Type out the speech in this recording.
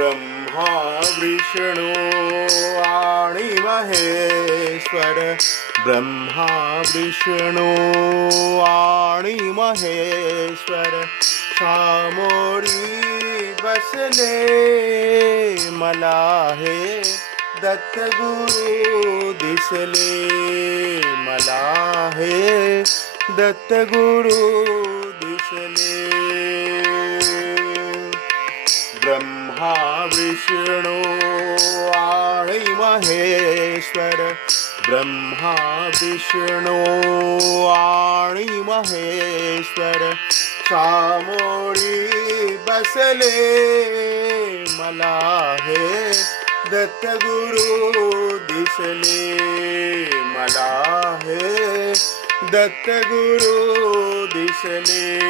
ब्रह्मा विष्णू आणि महेश्वर, ब्रह्मा विष्णू आणि महेश्वर सामोरी बसले मला हे दत्तगुरु दिसले, मला हे दत्तगुरु दिसले। ब्रह्मा विष्णू आणि महेश्वर, ब्रह्मा विष्णू आणि महेश्वर सामोरी बसले मला हे दत्तगुरु दिसले, मला हे दत्तगुरु दिसले।